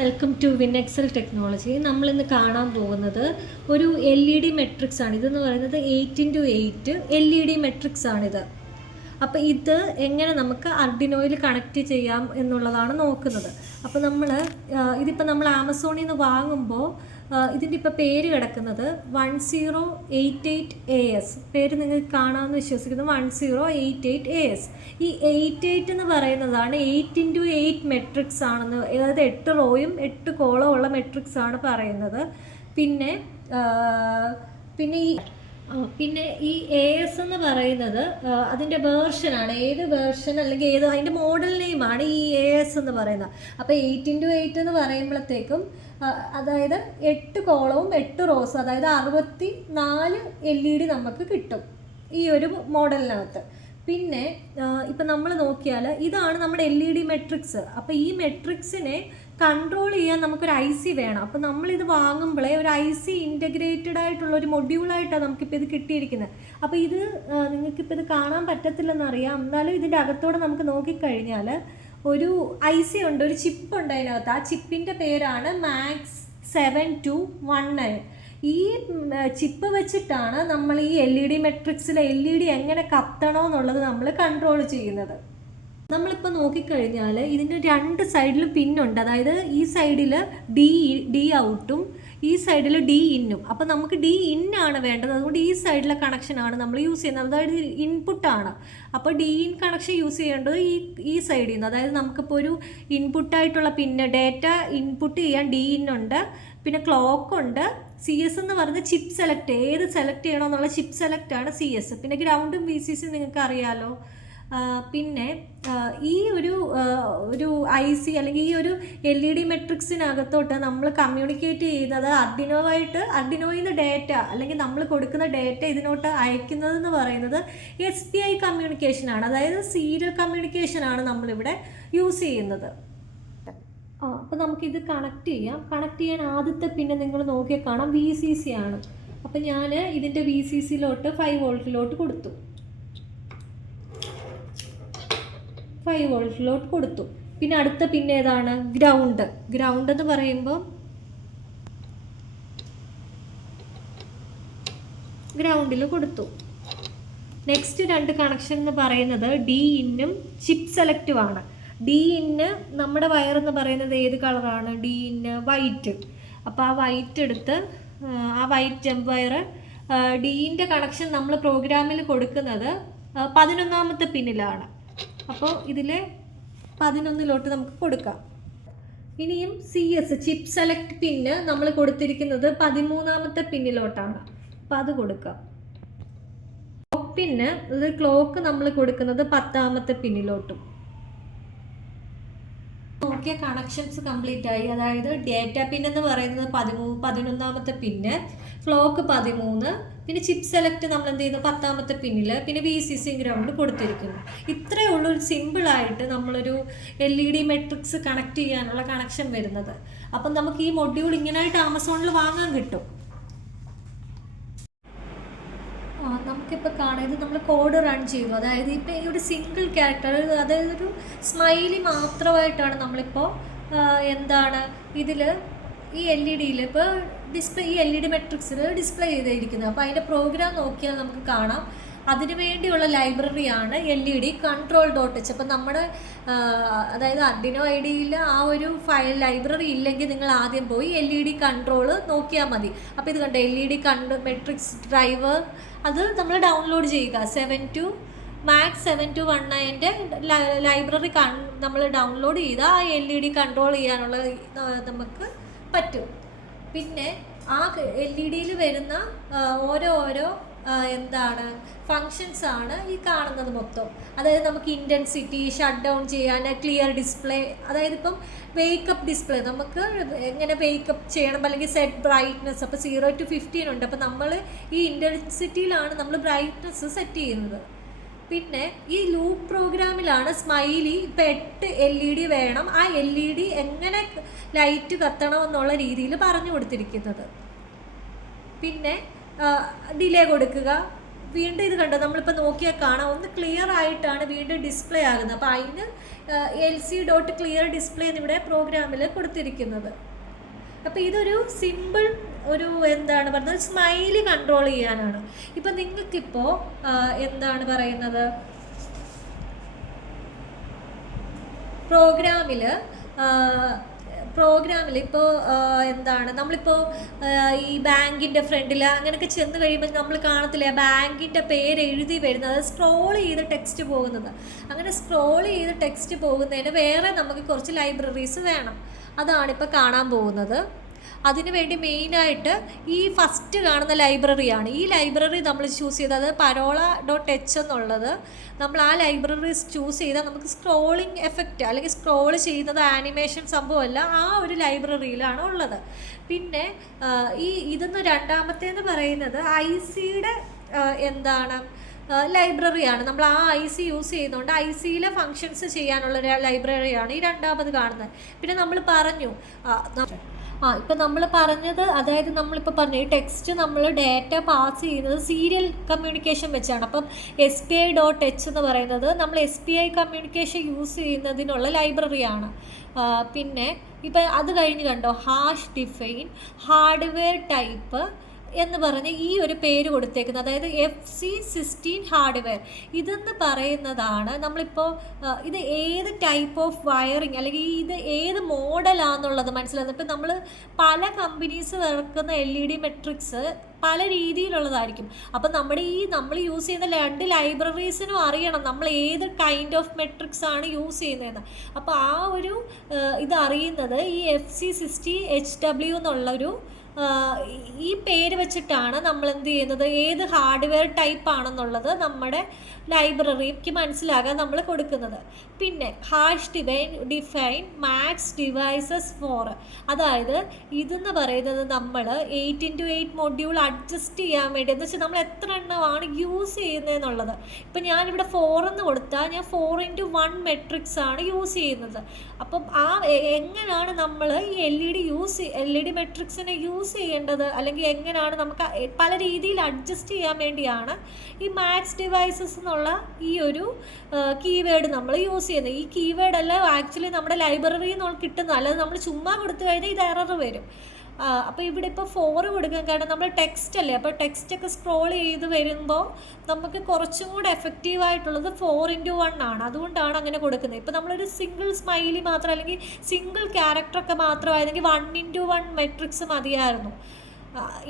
Welcome to വിനെക്സൽ technology. നമ്മളിന്ന് കാണാൻ പോകുന്നത് ഒരു LED മെട്രിക്സ് ആണ്. ഇതെന്ന് പറയുന്നത് 8x8 LED മെട്രിക്സ് ആണിത്. അപ്പോൾ ഇത് എങ്ങനെ നമുക്ക് അർഡിനോയിൽ കണക്റ്റ് ചെയ്യാം എന്നുള്ളതാണ് നോക്കുന്നത്. അപ്പോൾ ഇതിപ്പോൾ നമ്മൾ ആമസോണിൽ നിന്ന് വാങ്ങുമ്പോൾ ഇതിൻ്റെ ഇപ്പോൾ പേര് കിടക്കുന്നത് 1088AS. പേര് നിങ്ങൾക്ക് കാണാമെന്ന് വിശ്വസിക്കുന്നു. 1088AS. ഈ 88 എന്ന് പറയുന്നതാണ് 8x8 മെട്രിക്സ് ആണെന്ന്, അതായത് 8 റോയും 8 കോളവും ഉള്ള മെട്രിക്സ് ആണ് പറയുന്നത്. പിന്നെ ഈ AS എന്ന് പറയുന്നത് അതിൻ്റെ വേർഷനാണ്. ഏത് വേർഷൻ അല്ലെങ്കിൽ അതിൻ്റെ മോഡൽ നെയിമാണ് ഈ AS എന്ന് പറയുന്നത്. അപ്പോൾ 8x8 എന്ന് പറയുമ്പോഴത്തേക്കും അതായത് 8 കോളവും 8 റോസും, അതായത് 64 LED നമുക്ക് കിട്ടും ഈ ഒരു മോഡലിനകത്ത്. പിന്നെ ഇപ്പം നമ്മൾ നോക്കിയാൽ ഇതാണ് നമ്മുടെ LED മെട്രിക്സ്. അപ്പോൾ ഈ മെട്രിക്സിനെ കൺട്രോൾ ചെയ്യാൻ നമുക്കൊരു IC വേണം. അപ്പോൾ നമ്മളിത് വാങ്ങുമ്പോഴേ ഒരു IC ഇൻ്റഗ്രേറ്റഡ് ആയിട്ടുള്ള ഒരു മൊഡ്യൂളായിട്ടാണ് നമുക്കിപ്പോൾ ഇത് കിട്ടിയിരിക്കുന്നത്. അപ്പോൾ ഇത് നിങ്ങൾക്കിപ്പോൾ ഇത് കാണാൻ പറ്റത്തില്ലെന്നറിയാം, എന്നാലും ഇതിൻ്റെ അകത്തോടെ നമുക്ക് നോക്കിക്കഴിഞ്ഞാൽ ഒരു IC ഉണ്ട്, ഒരു ചിപ്പ് ഉണ്ട് അതിനകത്ത്. ആ ചിപ്പിൻ്റെ പേരാണ് MAX 7219. ഈ ചിപ്പ് വെച്ചിട്ടാണ് നമ്മൾ ഈ LED മെട്രിക്സിലെ LED എങ്ങനെ കത്തണമെന്നുള്ളത് നമ്മൾ കൺട്രോൾ ചെയ്യുന്നത്. നമ്മളിപ്പോൾ നോക്കിക്കഴിഞ്ഞാൽ ഇതിൻ്റെ 2 സൈഡിലും പിന്നുണ്ട്. അതായത് ഈ സൈഡിൽ ഡി ഔട്ടും ഈ സൈഡിൽ ഡി ഇന്നും. അപ്പോൾ നമുക്ക് ഡി ഇന്നാണ് വേണ്ടത്, അതുകൊണ്ട് ഈ സൈഡിലെ കണക്ഷനാണ് നമ്മൾ യൂസ് ചെയ്യുന്നത്. അതായത് ഇൻപുട്ടാണ്. അപ്പോൾ ഡി ഇൻ കണക്ഷൻ യൂസ് ചെയ്യേണ്ടത് ഈ സൈഡിൽ നിന്ന്. അതായത് നമുക്കിപ്പോൾ ഒരു ഇൻപുട്ടായിട്ടുള്ള പിന്നെ ഡേറ്റ ഇൻപുട്ട് ചെയ്യാൻ ഡി ഇന്നുണ്ട്, പിന്നെ ക്ലോക്കുണ്ട്. CS എന്ന് പറയുന്നത് ചിപ്പ് സെലക്ട്, ഏത് സെലക്ട് ചെയ്യണമെന്നുള്ള ചിപ്പ് സെലക്ട് ആണ് CS. പിന്നെ ഗ്രൗണ്ടും VCC നിങ്ങൾക്ക് അറിയാലോ. പിന്നെ ഈ ഒരു IC അല്ലെങ്കിൽ ഈ ഒരു LED മെട്രിക്സിനകത്തോട്ട് നമ്മൾ കമ്മ്യൂണിക്കേറ്റ് ചെയ്യുന്നത് അർഡിനോയിൽ നിന്ന് ഡേറ്റ അല്ലെങ്കിൽ നമ്മൾ കൊടുക്കുന്ന ഡേറ്റ ഇതിനോട്ട് അയക്കുന്നതെന്ന് പറയുന്നത് SPI കമ്മ്യൂണിക്കേഷനാണ്. അതായത് സീരിയൽ കമ്മ്യൂണിക്കേഷനാണ് നമ്മളിവിടെ യൂസ് ചെയ്യുന്നത്. അപ്പോൾ നമുക്കിത് കണക്ട് ചെയ്യാൻ ആദ്യത്തെ പിന്നെ നിങ്ങൾ നോക്കിയാൽ കാണാം VCC ആണ്. അപ്പോൾ ഞാൻ ഇതിൻ്റെ VCCയിലോട്ട് 5 വോൾട്ടിലോട്ട് കൊടുത്തു. 5 വോൾട്ടിലോട്ട് കൊടുത്തു. പിന്നെ അടുത്ത പിന്നെ ഏതാണ്? ഗ്രൗണ്ട് എന്ന് പറയുമ്പോൾ ഗ്രൗണ്ടിൽ കൊടുത്തു. നെക്സ്റ്റ് 2 കണക്ഷൻ എന്ന് പറയുന്നത് ഡി ഇന്നും ചിപ്പ് സെലക്റ്റുമാണ്. ഡി ഇന്ന് നമ്മുടെ വയറെന്ന് പറയുന്നത് ഏത് കളറാണ്? ഡി ഇന്ന് വൈറ്റ്. അപ്പോൾ ആ വൈറ്റ് എടുത്ത് ആ വൈറ്റ് ജമ്പ് വയർ ഡീൻ്റെ കണക്ഷൻ നമ്മൾ പ്രോഗ്രാമിൽ കൊടുക്കുന്നത് 11ാമത്തെ പിന്നിലാണ്. അപ്പോൾ ഇതിലെ 11ലോട്ട് നമുക്ക് കൊടുക്കാം. ഇനിയും CS ചിപ്പ് സെലക്ട് പിന്ന് നമ്മൾ കൊടുത്തിരിക്കുന്നത് 13ാമത്തെ പിന്നിലോട്ടാണ്. അപ്പോൾ അത് കൊടുക്കാം. പിന്നെ ക്ലോക്ക് നമ്മൾ കൊടുക്കുന്നത് 10ാമത്തെ പിന്നിലോട്ടും. നോക്കിയ കണക്ഷൻസ് കംപ്ലീറ്റ് ആയി. അതായത് ഡേറ്റ പിൻ എന്ന് പറയുന്നത് 11ാമത്തെ പിന്ന്, ക്ലോക്ക് 13, പിന്നെ ചിപ്പ് സെലക്ട് നമ്മൾ എന്ത് ചെയ്യുന്നു 10ാമത്തെ പിന്നിൽ, പിന്നെ VCC ഗ്രൗണ്ട് കൊടുത്തിരിക്കുന്നു. ഇത്രയേ ഉള്ളൂ സിമ്പിളായിട്ട് നമ്മളൊരു LED മെട്രിക്സ് കണക്ട് ചെയ്യാനുള്ള കണക്ഷൻ വരുന്നത്. അപ്പം നമുക്ക് ഈ മൊഡ്യൂൾ ഇങ്ങനെയായിട്ട് ആമസോണിൽ വാങ്ങാൻ കിട്ടും. നമുക്കിപ്പോൾ കാണാം, ഇത് നമ്മൾ കോഡ് റൺ ചെയ്തു. അതായത് ഇപ്പോൾ ഈ ഒരു സിംഗിൾ ക്യാരക്ടർ, അതായത് ഒരു സ്മൈലി മാത്രമായിട്ടാണ് നമ്മളിപ്പോൾ ഇതിൽ ഈ LED ഇപ്പോൾ ഡിസ്പ്ലേ, ഈ LED മെട്രിക്സിൽ ഡിസ്പ്ലേ ചെയ്തിരിക്കുന്നത്. അപ്പോൾ അതിൻ്റെ പ്രോഗ്രാം നോക്കിയാൽ നമുക്ക് കാണാം. അതിനു വേണ്ടിയുള്ള ലൈബ്രറിയാണ് LED control.h. അപ്പോൾ നമ്മുടെ അതായത് അർഡിനോ IDEയിൽ ആ ഒരു ഫയൽ ലൈബ്രറി ഇല്ലെങ്കിൽ നിങ്ങൾ ആദ്യം പോയി LED കൺട്രോൾ നോക്കിയാൽ മതി. അപ്പോൾ ഇത് കണ്ട LED മെട്രിക്സ് ഡ്രൈവർ, അത് നമ്മൾ ഡൗൺലോഡ് ചെയ്യുക. MAX 7219 ലൈബ്രറി നമ്മൾ ഡൗൺലോഡ് ചെയ്താൽ ആ LED കൺട്രോൾ ചെയ്യാനുള്ള നമുക്ക് പറ്റും. പിന്നെ ആ LED വരുന്ന ഓരോ ഫങ്ഷൻസ് ആണ് ഈ കാണുന്നത് മൊത്തം. അതായത് നമുക്ക് ഇൻറ്റൻസിറ്റി ഷട്ട് ഡൗൺ ചെയ്യാൻ, ക്ലിയർ ഡിസ്പ്ലേ, അതായത് ഇപ്പം വേക്കപ്പ് ഡിസ്പ്ലേ നമുക്ക് എങ്ങനെ വേക്കപ്പ് ചെയ്യണം, അല്ലെങ്കിൽ സെറ്റ് ബ്രൈറ്റ്നസ്. അപ്പോൾ 0 to 15 ഉണ്ട്. അപ്പോൾ നമ്മൾ ഈ ഇൻറ്റൻസിറ്റിയിലാണ് നമ്മൾ ബ്രൈറ്റ്നസ് സെറ്റ് ചെയ്യുന്നത്. പിന്നെ ഈ ലൂപ്പ് പ്രോഗ്രാമിലാണ് സ്മൈലി ഇപ്പോൾ 8 LED വേണം, ആ LED എങ്ങനെ ലൈറ്റ് കത്തണം എന്നുള്ള രീതിയിൽ പറഞ്ഞു കൊടുത്തിരിക്കുന്നത്. പിന്നെ ഡിലേ കൊടുക്കുക, വീണ്ടും ഇത് കണ്ടോ, നമ്മളിപ്പോൾ നോക്കിയാൽ കാണാം ഒന്ന് ക്ലിയർ ആയിട്ടാണ് വീണ്ടും ഡിസ്പ്ലേ ആകുന്നത്. അപ്പോൾ അതിന് LC.clear ഡിസ്പ്ലേ എന്നിവിടെ പ്രോഗ്രാമിൽ കൊടുത്തിരിക്കുന്നത്. അപ്പോൾ ഇതൊരു സിമ്പിൾ ഒരു എന്താണ് പറയുന്നത് സ്മൈലി കൺട്രോൾ ചെയ്യാനാണ്. ഇപ്പം നിങ്ങൾക്കിപ്പോൾ എന്താണ് പറയുന്നത് പ്രോഗ്രാമിൽ ഇപ്പോൾ എന്താണ് നമ്മളിപ്പോൾ ഈ ബാങ്കിൻ്റെ ഫ്രണ്ടിൽ അങ്ങനെയൊക്കെ ചെന്ന് കഴിയുമ്പോൾ നമ്മൾ കാണത്തില്ല ബാങ്കിൻ്റെ പേര് എഴുതി വരുന്നത്, സ്ക്രോൾ ചെയ്ത് ടെക്സ്റ്റ് പോകുന്നത്. അങ്ങനെ സ്ക്രോൾ ചെയ്ത് ടെക്സ്റ്റ് പോകുന്നതിന് വേറെ നമുക്ക് കുറച്ച് ലൈബ്രറീസ് വേണം. അതാണിപ്പോൾ കാണാൻ പോകുന്നത്. അതിനുവേണ്ടി മെയിനായിട്ട് ഈ ഫസ്റ്റ് കാണുന്ന ലൈബ്രറിയാണ്. ഈ ലൈബ്രറി നമ്മൾ ചൂസ് ചെയ്തത് parola.h എന്നുള്ളത്. നമ്മൾ ആ ലൈബ്രറീസ് ചൂസ് ചെയ്താൽ നമുക്ക് സ്ക്രോളിംഗ് എഫക്റ്റ് അല്ലെങ്കിൽ സ്ക്രോൾ ചെയ്യുന്നത് ആനിമേഷൻ സംഭവമല്ല, ആ ഒരു ലൈബ്രറിയിലാണ് ഉള്ളത്. പിന്നെ ഇതെന്ന് രണ്ടാമത്തേന്ന് പറയുന്നത് IC-യുടെ എന്താണ് ലൈബ്രറിയാണ്. നമ്മൾ ആ IC യൂസ് ചെയ്യുന്നതുകൊണ്ട് IC-യിലെ ഫങ്ഷൻസ് ചെയ്യാനുള്ള ലൈബ്രറിയാണ് ഈ രണ്ടാമത് കാണുന്നത്. പിന്നെ നമ്മൾ പറഞ്ഞു ഇപ്പം നമ്മൾ പറഞ്ഞത്, അതായത് നമ്മളിപ്പോൾ പറഞ്ഞു ഈ ടെക്സ്റ്റ് നമ്മൾ ഡാറ്റ പാസ് ചെയ്യുന്നത് സീരിയൽ കമ്മ്യൂണിക്കേഷൻ വെച്ചാണ്. അപ്പം SPI.h എന്ന് പറയുന്നത് നമ്മൾ SPI കമ്മ്യൂണിക്കേഷൻ യൂസ് ചെയ്യുന്നതിനുള്ള ലൈബ്രറിയാണ്. പിന്നെ ഇപ്പം അത് കഴിഞ്ഞ് കണ്ടോ #define ഹാർഡ്വെയർ ടൈപ്പ് എന്ന് പറഞ്ഞ് ഈ ഒരു പേര് കൊടുത്തേക്കുന്നത്, അതായത് FC16 ഹാർഡ്വെയർ ഇതെന്ന് പറയുന്നതാണ്. നമ്മളിപ്പോൾ ഇത് ഏത് ടൈപ്പ് ഓഫ് വയറിങ് അല്ലെങ്കിൽ ഇത് ഏത് മോഡലാണെന്നുള്ളത് മനസ്സിലാകുന്നത്. ഇപ്പം നമ്മൾ പല കമ്പനീസ് ഇറക്കുന്ന LED മെട്രിക്സ് പല രീതിയിലുള്ളതായിരിക്കും. അപ്പം നമ്മൾ യൂസ് ചെയ്യുന്ന 2 ലൈബ്രറീസിനും അറിയണം നമ്മൾ ഏത് കൈൻഡ് ഓഫ് മെട്രിക്സ് ആണ് യൂസ് ചെയ്യുന്നതെന്ന്. അപ്പോൾ ആ ഒരു ഇത് അറിയുന്നത് ഈ FC60HW എന്നുള്ളൊരു ഈ പേര് വെച്ചിട്ടാണ് നമ്മൾ എന്ത് ചെയ്യുന്നത്, ഏത് ഹാർഡ്വെയർ ടൈപ്പ് ആണെന്നുള്ളത് നമ്മുടെ ലൈബ്രറിക്ക് മനസ്സിലാകാൻ നമ്മൾ കൊടുക്കുന്നത്. പിന്നെ #define max devices for, അതായത് ഇതെന്ന് പറയുന്നത് നമ്മൾ 8x8 മൊഡ്യൂൾ അഡ്ജസ്റ്റ് ചെയ്യാൻ വേണ്ടി എന്ന് വെച്ചാൽ നമ്മൾ എത്ര എണ്ണമാണ് യൂസ് ചെയ്യുന്നതെന്നുള്ളത്. ഇപ്പം ഞാനിവിടെ 4 എന്ന് കൊടുത്താൽ ഞാൻ 4x1 മെട്രിക്സ് ആണ് യൂസ് ചെയ്യുന്നത്. അപ്പം എങ്ങനെയാണ് നമ്മൾ ഈ LED മെട്രിക്സിനെ യൂസ് ചെയ്യേണ്ടത് അല്ലെങ്കിൽ എങ്ങനെയാണ് നമുക്ക് പല രീതിയിൽ അഡ്ജസ്റ്റ് ചെയ്യാൻ വേണ്ടിയാണ് ഈ മാക്സ് ഡിവൈസസ് എന്നുള്ള ഈ ഒരു കീവേഡ് നമ്മൾ യൂസ് ചെയ്യുന്നത്. ഈ കീവേഡ് അല്ല ആക്ച്വലി നമ്മുടെ ലൈബ്രറിയിൽ നിന്ന് കിട്ടുന്നത്, അല്ലാതെ നമ്മൾ ചുമ്മാ കൊടുത്തു കഴിഞ്ഞാൽ ഇത് എറർ വരും. അപ്പോൾ ഇവിടെ ഇപ്പോൾ 4 കൊടുക്കാൻ കാരണം നമ്മൾ ടെക്സ്റ്റ് അല്ലേ, അപ്പോൾ ടെക്സ്റ്റൊക്കെ സ്ക്രോൾ ചെയ്ത് വരുമ്പോൾ നമുക്ക് കുറച്ചും കൂടെ എഫക്റ്റീവായിട്ടുള്ളത് 4x1 ആണ്. അതുകൊണ്ടാണ് അങ്ങനെ കൊടുക്കുന്നത്. ഇപ്പോൾ നമ്മളൊരു സിംഗിൾ സ്മൈലി മാത്രം അല്ലെങ്കിൽ സിംഗിൾ ക്യാരക്ടറൊക്കെ മാത്രമായിരുന്നെങ്കിൽ 1x1 മെട്രിക്സ് മതിയായിരുന്നു.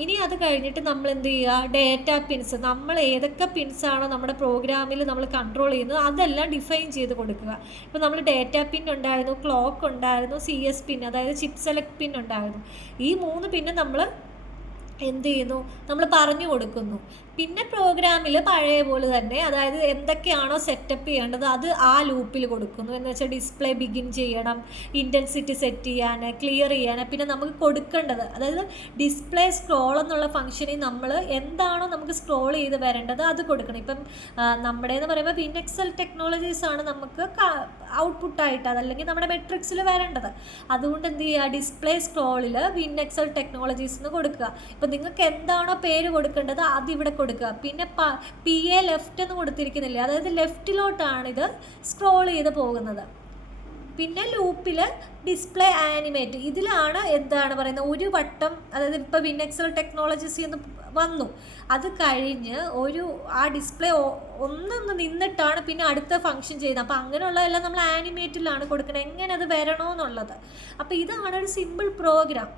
ഇനി അത് കഴിഞ്ഞിട്ട് നമ്മൾ എന്ത് ചെയ്യുക, ഡേറ്റ പിൻസ് നമ്മൾ ഏതൊക്കെ പിൻസാണോ നമ്മുടെ പ്രോഗ്രാമിൽ നമ്മൾ കൺട്രോൾ ചെയ്യുന്നത് അതെല്ലാം ഡിഫൈൻ ചെയ്ത് കൊടുക്കുക. ഇപ്പോൾ നമ്മൾ ഡേറ്റ പിൻ ഉണ്ടായിരുന്നു, ക്ലോക്ക് ഉണ്ടായിരുന്നു, CS പിൻ അതായത് ചിപ്പ് സെലക്ട് പിൻ ഉണ്ടായിരുന്നു. ഈ 3 പിന്നും നമ്മൾ എന്ത് ചെയ്യുന്നു, നമ്മൾ പറഞ്ഞു കൊടുക്കുന്നു. പിന്നെ പ്രോഗ്രാമിൽ പഴയ പോലെ തന്നെ, അതായത് എന്തൊക്കെയാണോ സെറ്റപ്പ് ചെയ്യേണ്ടത് അത് ആ ലൂപ്പിൽ കൊടുക്കുന്നു. എന്ന് വെച്ചാൽ ഡിസ്പ്ലേ ബിഗിൻ ചെയ്യണം, ഇൻറ്റൻസിറ്റി സെറ്റ് ചെയ്യാൻ, ക്ലിയർ ചെയ്യാൻ, പിന്നെ നമുക്ക് കൊടുക്കേണ്ടത് അതായത് ഡിസ്പ്ലേ സ്ക്രോൾ എന്നുള്ള ഫംഗ്ഷനിൽ നമ്മൾ എന്താണോ നമുക്ക് സ്ക്രോൾ ചെയ്ത് വരേണ്ടത് അത് കൊടുക്കണം. ഇപ്പം നമ്മുടെ എന്ന് പറയുമ്പോൾ വിൻഎക്സൽ ടെക്നോളജീസ് ആണ് നമുക്ക് ഔട്ട്പുട്ടായിട്ട് അതല്ലെങ്കിൽ നമ്മുടെ മെട്രിക്സിൽ വരേണ്ടത്. അതുകൊണ്ട് എന്ത് ചെയ്യുക, ഡിസ്പ്ലേ സ്ക്രോളിൽ വിൻഎക്സൽ ടെക്നോളജീസ് എന്ന് കൊടുക്കുക. ഇപ്പം നിങ്ങൾക്ക് എന്താണോ പേര് കൊടുക്കേണ്ടത് അതിവിടെ കൊടുക്കുക. പിന്നെ PA ലെഫ്റ്റ് എന്ന് കൊടുത്തിരിക്കുന്നില്ല, അതായത് ലെഫ്റ്റിലോട്ടാണിത് സ്ക്രോൾ ചെയ്ത് പോകുന്നത്. പിന്നെ ലൂപ്പിൽ ഡിസ്പ്ലേ ആനിമേറ്റ് ഇതിലാണ് എന്താണ് പറയുന്നത് ഒരു വട്ടം, അതായത് ഇപ്പോൾ വിൻഎക്സൽ ടെക്നോളജീസ് എന്ന് വന്നു, അത് കഴിഞ്ഞ് ആ ഡിസ്പ്ലേ ഒന്നൊന്ന് നിന്നിട്ടാണ് പിന്നെ അടുത്ത ഫംഗ്ഷൻ ചെയ്യുന്നത്. അപ്പോൾ അങ്ങനെയുള്ളതെല്ലാം നമ്മൾ ആനിമേറ്റിലാണ് കൊടുക്കുന്നത്, എങ്ങനെ അത് വരണമെന്നുള്ളത്. അപ്പോൾ ഇതാണ് ഒരു സിമ്പിൾ പ്രോഗ്രാം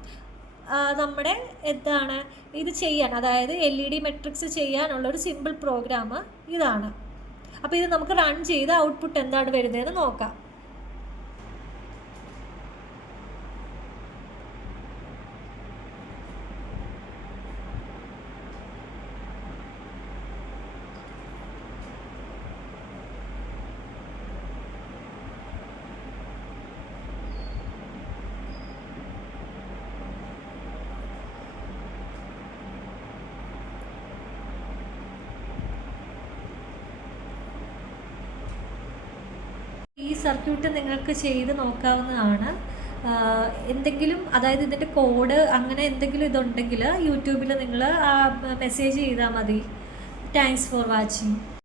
നമ്മുടെ എന്താണ് ഇത് ചെയ്യാൻ, അതായത് LED മെട്രിക്സ് ചെയ്യാനുള്ളൊരു സിമ്പിൾ പ്രോഗ്രാം ഇതാണ്. അപ്പോൾ ഇത് നമുക്ക് റൺ ചെയ്ത് ഔട്ട്പുട്ട് എന്താണ് വരുന്നതെന്ന് നോക്കാം. ഈ സർക്യൂട്ട് നിങ്ങൾക്ക് ചെയ്ത് നോക്കാവുന്നതാണ്. എന്തെങ്കിലും അതായത് ഇതിൻ്റെ കോഡ് അങ്ങനെ എന്തെങ്കിലും ഇതുണ്ടെങ്കിൽ യൂട്യൂബിൽ നിങ്ങൾ മെസ്സേജ് ചെയ്താൽ മതി. Thanks for watching.